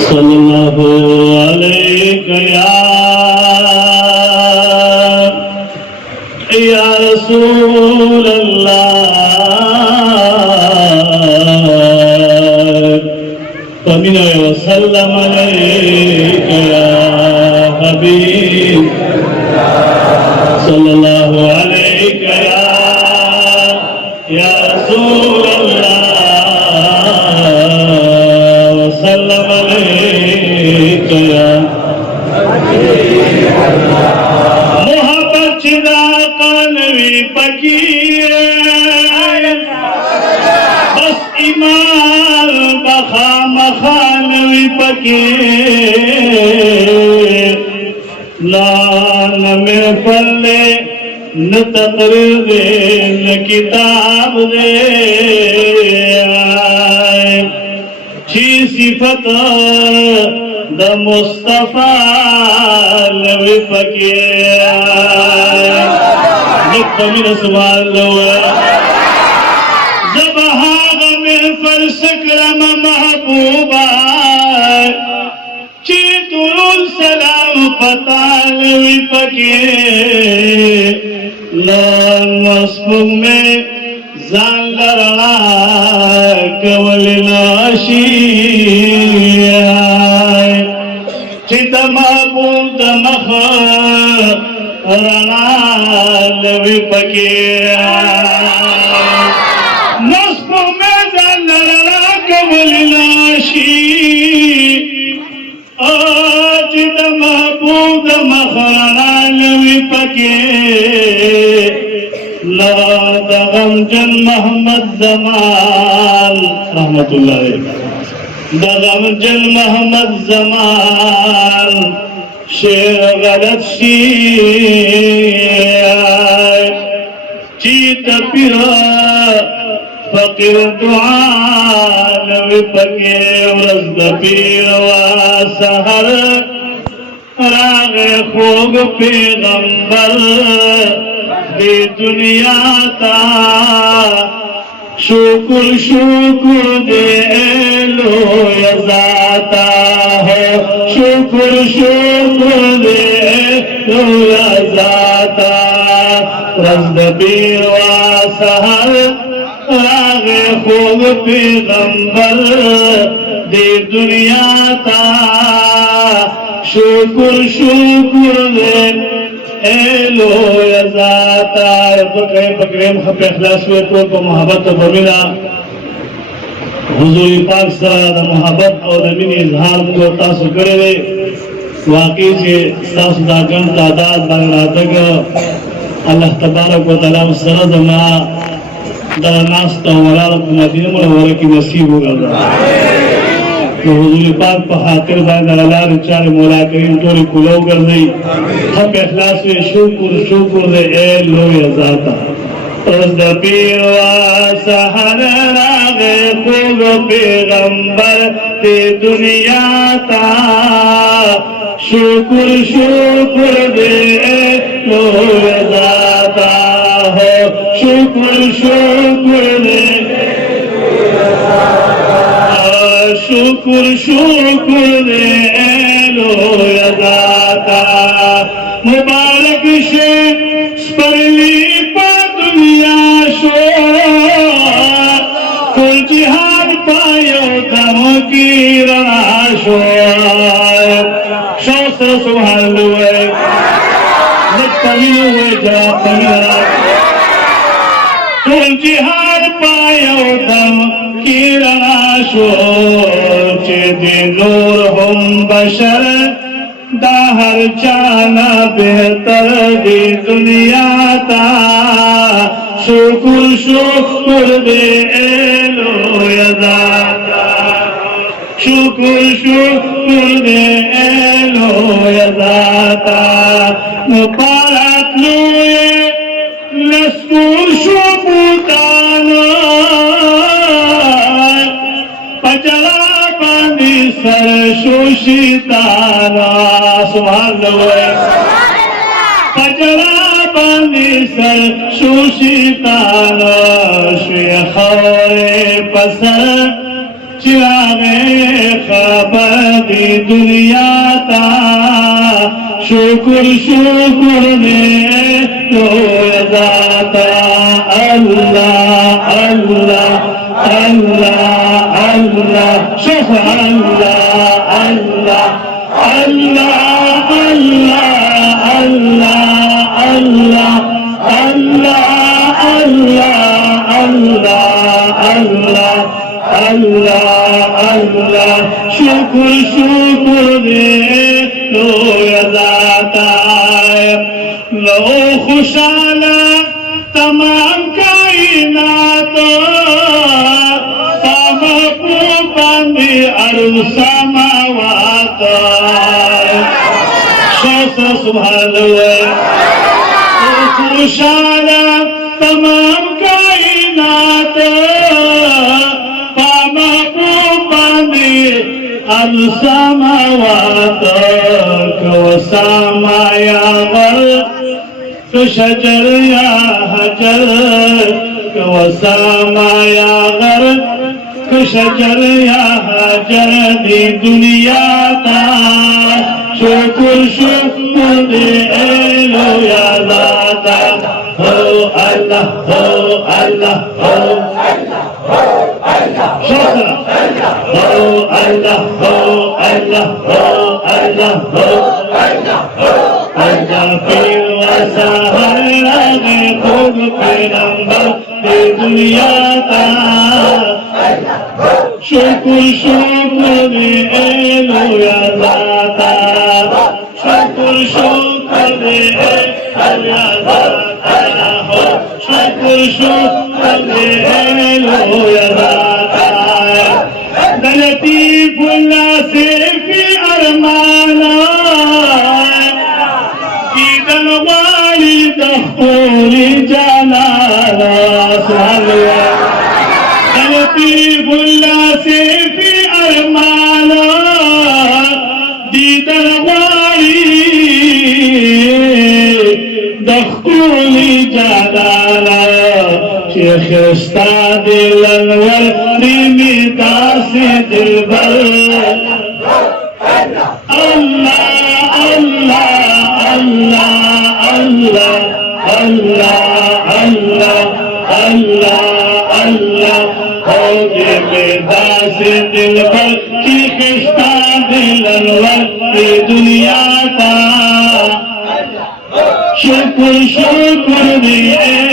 सल्लल्लाहु अलैहि या रसूल अल्लाह तमीना वसल्लम अलैका या हबीब सल्लल्लाहु अलैका या रसूल अल्लाह वसल्लम अलैका या मोहब्बत चिदा कानवी पकीए बस ईमान बखा मखानवी पकीए लान में फले न तकरीर दे न किताब दे छी सिफत द मुस्तफा लवी पके निकमिन सवाल जब हाग में फर्श करम महबूबा ची दुरुल सलाम पता लवी पके लान मस्मुम में जान लड़ा कवल नाशी चित महबूब मख रना लवी पके मस्मुम में जान लड़ा कवल नाशी चित महबूब मख रना लवी पके दगम जन मोहम्मद जमाल रहमतुल्लाह दगम जन मोहम्मद जमाल शेर गलत चीत पिरा फकीर दुआ नवी पके रज़द पीर वा सहर रागे खूब पैगंबर दे दुनिया ता शुक्र शुक्र दे लो यजाता है शुक्र शुक्र दे लो यजाता रज़द पीर वा सहर रागे खूब पैगंबर दे दुनिया ता शुक्र शुक्र दे लो यजाता पकड़े पकड़े पे इखलास हुए तो मोहब्बत बमिला हुजूर पाक सा मोहब्बत और अमीन इजहार को तासु करे वाकई से तासु दा गण तादाद बांगला तक अल्लाह तबारक व तआला सरदमा दा नास तो वला मदीना मुनव्वरा की नसीब होगा तो हुजूर पाक पर खातिर बांध अल्लाह चार मौला करीम तोरी कुलो कर दई हम इखलास से शुक्र शुक्र दे ए लो यजाता रज़द पीर वा सहर रागे खूब पैगंबर दे दुनिया ता शुक्र शुक्र दे लो यजाता हो शुक्र शुक्र दे शुक्र शुक्र दे लो यजाता मुबारक से स्परली पा दुनिया शो कुल जिहाद पायो दम की रणा शो शौस सुभान हुए हुए जवाब कुल जिहाद पायो दम की रणा शो नूर हम बशर दाहर जाना बेहतर दी दुनिया ता शुक्र शुक्र दे लो यजाता शुक्र शुक्र दे लो यजाता मुबारक लुए लस्कुर शुभताना पचला सर सुशिताना सुभान पचला बानी सर सुशिताना शेखोरे पसर चिरागे खबर दुनिया ता शुक्र शुक्र दे तो दाता अल्लाह अल्लाह अल्लाह अल्लाह शुक्र अल्लाह अल्लाह अल्लाह अल्लाह अल्लाह अल्लाह अल्लाह अल्लाह अल्लाह अल्लाह अल्लाह अल्लाह शुक्र शुक्र दे तो दाता लो खुशाला तमाम कायनात पामको बंदी अर्ज़ समावात सुभान खुशाला तमाम कायनात पामको बंदी अर्ज़ समावात कवसामा या गर शजर या हजर कवसामा या गर शजर या हजर दी दुनिया ता शुक्र शुक्र दे लो या दाता हो अल्लाह हो अल्लाह हो शुक्र हो अल्लाह हो अल्लाह हो अल्लाह हो अल्लाह पीर वसाहर लगे खूब पैगंबर दे दुनिया ता शुक्र शुक्र दे लो या दाता शुक्र शुक्र दे लो या दाता हो शुक्र शुक्र दे लो या दाता गलती भुला से भी अरमाना की दलवाली दखोली जालाला सालिया गलती भुला से भी अरमाना दीदर वाली दखोली जालाला शेख उस्ताद लनवर निमिता से दिलबर अल्लाह अल्लाह अल्लाह अल्लाह अल्लाह अल्लाह अल्लाह अल्लाह हो निमिता से दिलबर शेख उस्ताद लनवर दुनिया का शुक्र शुक्र दे